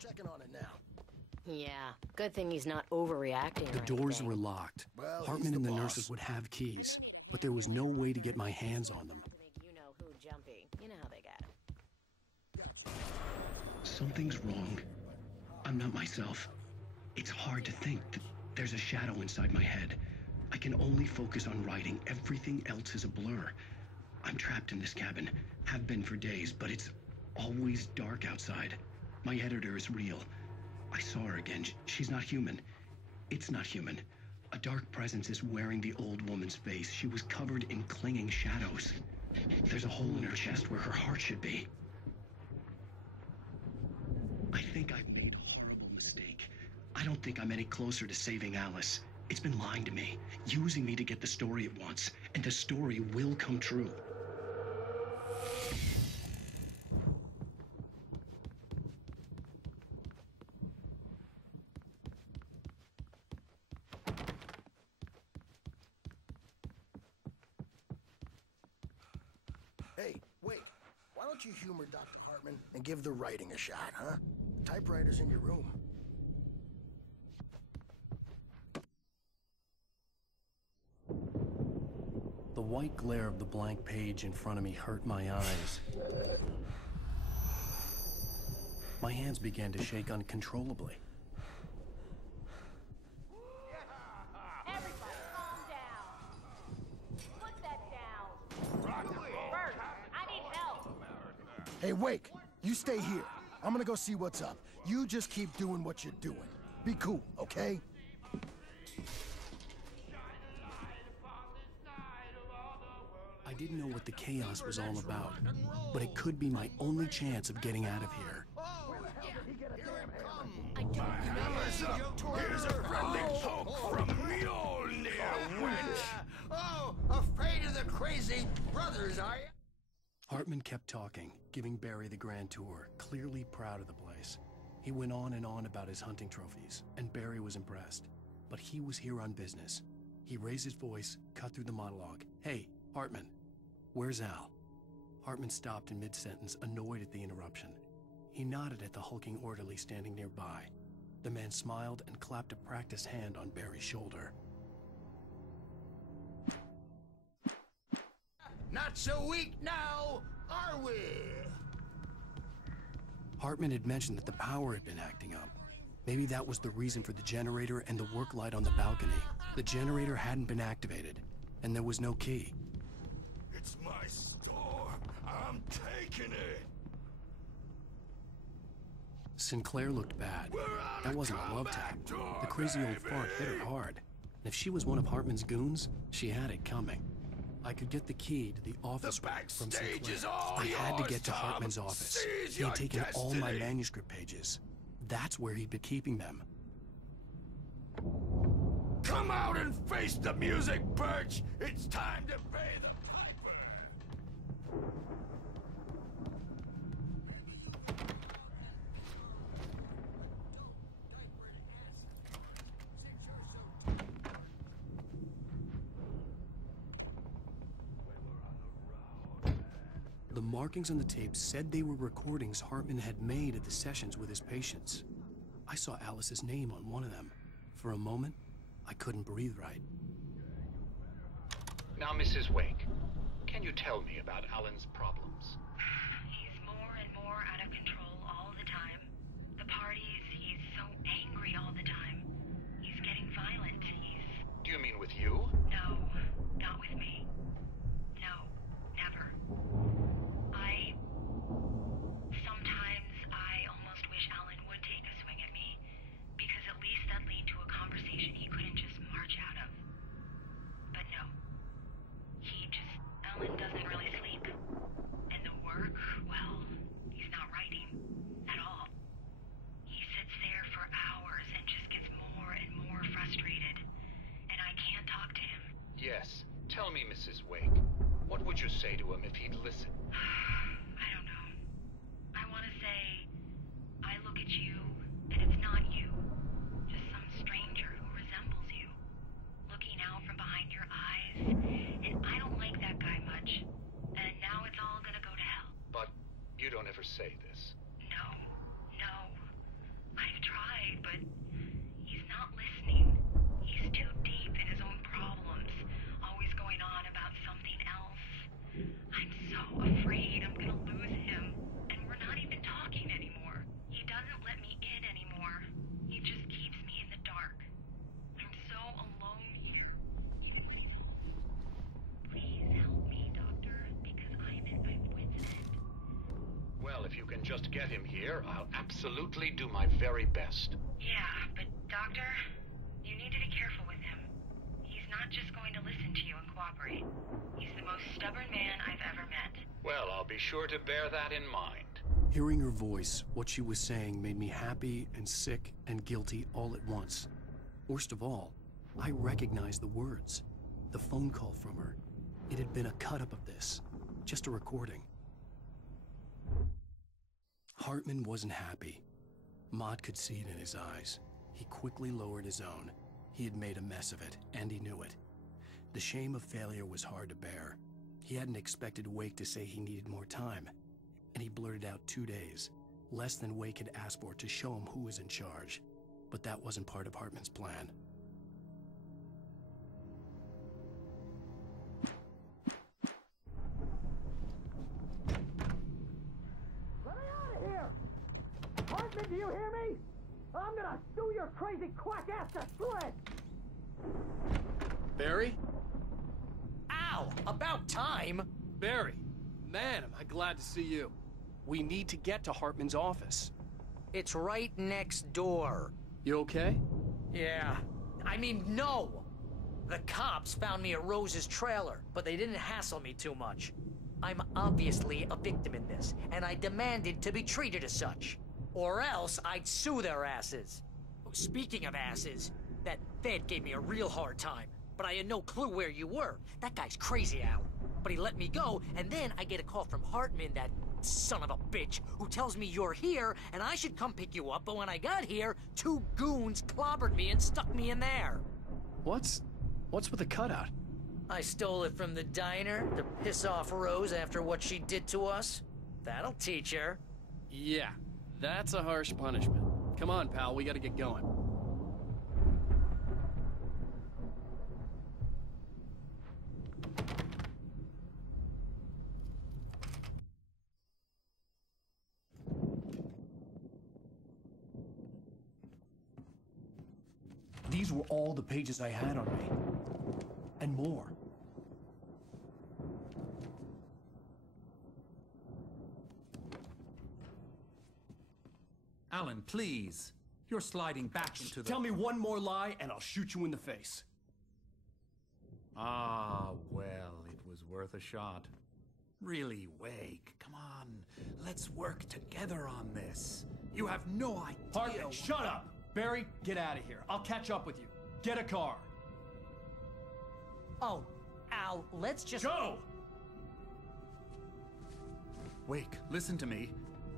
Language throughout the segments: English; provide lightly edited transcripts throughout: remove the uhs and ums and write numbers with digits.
Just checking on it now. Yeah, good thing he's not overreacting. The doors were locked. Well, Hartman and the boss. nurses would have keys, but there was no way to get my hands on them. To make you know who jumpy. You know how they get it. Something's wrong. I'm not myself. It's hard to think that there's a shadow inside my head. I can only focus on writing. Everything else is a blur. I'm trapped in this cabin. Have been for days, but it's always dark outside. My editor is real. I saw her again. She's not human. It's not human. A dark presence is wearing the old woman's face. She was covered in clinging shadows. There's a hole in her chest where her heart should be. I think I've made a horrible mistake. I don't think I'm any closer to saving Alice. It's been lying to me, using me to get the story it wants, and the story will come true. Hey, wait. Why don't you humor Dr. Hartman and give the writing a shot, huh? The typewriter's in your room. The white glare of the blank page in front of me hurt my eyes. My hands began to shake uncontrollably. Everybody, calm down. Put that down. Bert, I need help. Hey, Wake, you stay here. I'm gonna go see what's up. You just keep doing what you're doing. Be cool, okay? I didn't know what the chaos was all about, but it could be my only chance of getting out of here. Here's a friendly poke from Mjolnir, wench! Oh, afraid of the crazy brothers, are you? Hartman kept talking, giving Barry the grand tour, clearly proud of the place. He went on and on about his hunting trophies, and Barry was impressed. But he was here on business. He raised his voice, cut through the monologue. Hey, Hartman, where's Al? Hartman stopped in mid-sentence, annoyed at the interruption. He nodded at the hulking orderly standing nearby. The man smiled and clapped a practiced hand on Barry's shoulder. Not so weak now, are we? Hartman had mentioned that the power had been acting up. Maybe that was the reason for the generator and the work light on the balcony. The generator hadn't been activated, and there was no key. It's my store. I'm taking it. Sinclair looked bad. That wasn't a love tap. The crazy old fart hit her hard. And if she was one of Hartman's goons, she had it coming. I could get the key to the office from Sinclair. I had to get to Hartman's office. He had taken all my manuscript pages. That's where he'd been keeping them. Come out and face the music, Birch! It's time to pay the piper! The markings on the tape said they were recordings Hartman had made at the sessions with his patients. I saw Alice's name on one of them. For a moment, I couldn't breathe right. Now, Mrs. Wake, can you tell me about Alan's problems? He's more and more out of control all the time. The parties, he's so angry all the time. He's getting violent. Do you mean with you? No, not with me. No, never. Sometimes I almost wish Alan would take a swing at me, because at least that lead to a conversation he couldn't just march out of. But no. Alan doesn't really sleep. And the work, well, he's not writing. tried, but he's not listening. He's too deep in his own problems, always going on about something else. I'm so afraid I'm gonna lose him, and we're not even talking anymore. He doesn't let me in anymore. He just keeps me in the dark. I'm so alone here. Please help me, Doctor, because I'm at my wit's end. Well, if you can just get him here, I'll absolutely do my very best. Yeah, but Doctor, you need to be careful with him. He's not just going to listen to you and cooperate. He's the most stubborn man I've ever met. Well, I'll be sure to bear that in mind. Hearing her voice, what she was saying made me happy and sick and guilty all at once. Worst of all, I recognized the words. The phone call from her. It had been a cut-up of this. Just a recording. Hartman wasn't happy. Maud could see it in his eyes. He quickly lowered his own. He had made a mess of it, and he knew it. The shame of failure was hard to bear. He hadn't expected Wake to say he needed more time. And he blurted out 2 days, less than Wake had asked for, to show him who was in charge. But that wasn't part of Hartman's plan. Let me out of here! Hartman, do you hear me? I'm gonna sue your crazy quack ass to shreds! Barry? Ow! About time! Barry! Man, am I glad to see you. We need to get to Hartman's office. It's right next door. You okay? Yeah. I mean, no! The cops found me at Rose's trailer, but they didn't hassle me too much. I'm obviously a victim in this, and I demanded to be treated as such. Or else I'd sue their asses. Speaking of asses, that Fed gave me a real hard time, but I had no clue where you were. That guy's crazy, Al. But he let me go, and then I get a call from Hartman, that son of a bitch, who tells me you're here, and I should come pick you up, but when I got here, 2 goons clobbered me and stuck me in there. What's with the cutout? I stole it from the diner to piss off Rose after what she did to us. That'll teach her. Yeah, that's a harsh punishment. Come on, pal, we gotta get going. These were all the pages I had on me. And more. Alan, please. You're sliding back into the... Tell me one more lie and I'll shoot you in the face. Ah, well, it was worth a shot. Really, Wake, come on. Let's work together on this. You have no idea... Hartman, shut up! Barry, get out of here. I'll catch up with you. Get a car. Oh, Al, let's just... Go! Wake, listen to me.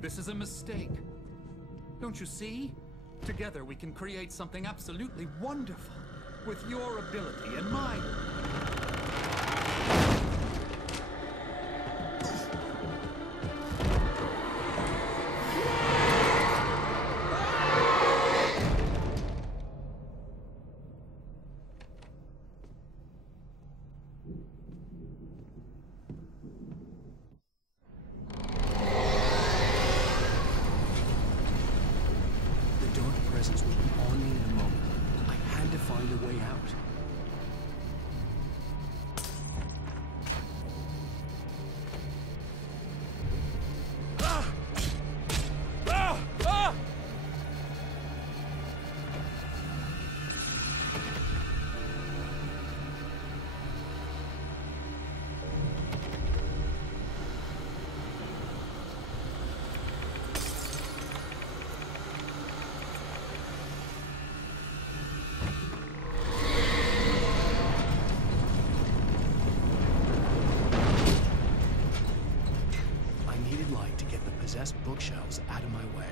This is a mistake. Don't you see? Together we can create something absolutely wonderful. With your ability and mine. Possessed bookshelves out of my way.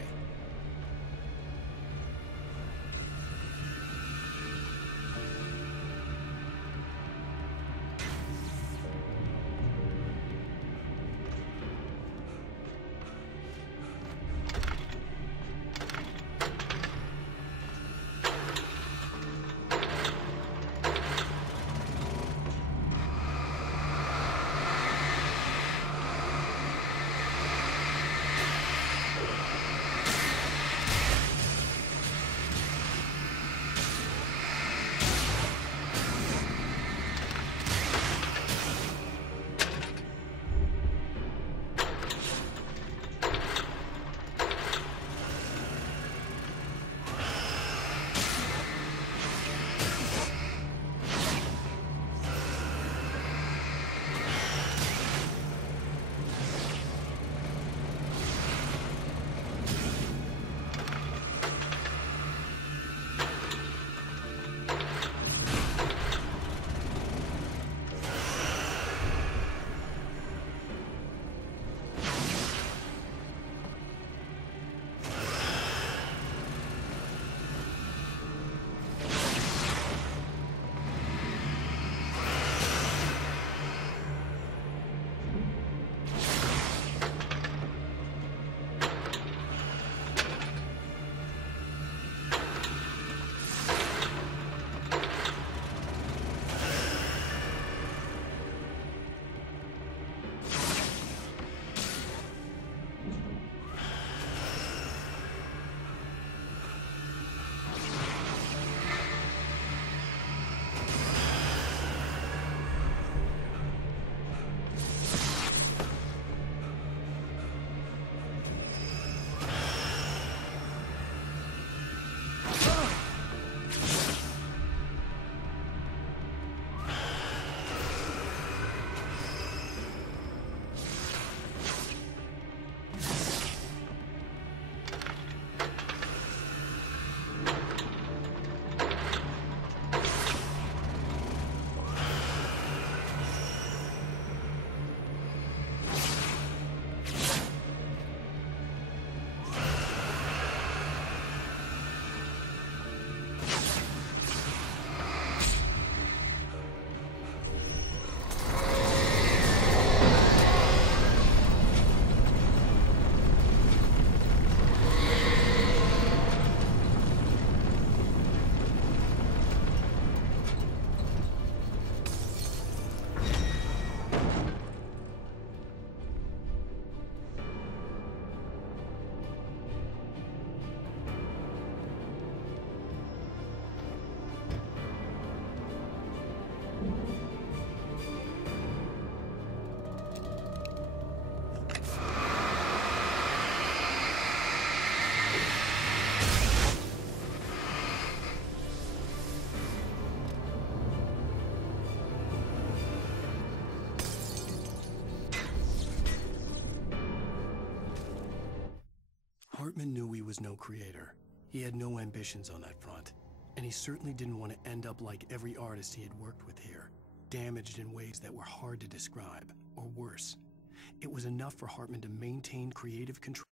Hartman knew he was no creator. He had no ambitions on that front. And he certainly didn't want to end up like every artist he had worked with here, damaged in ways that were hard to describe, or worse. It was enough for Hartman to maintain creative control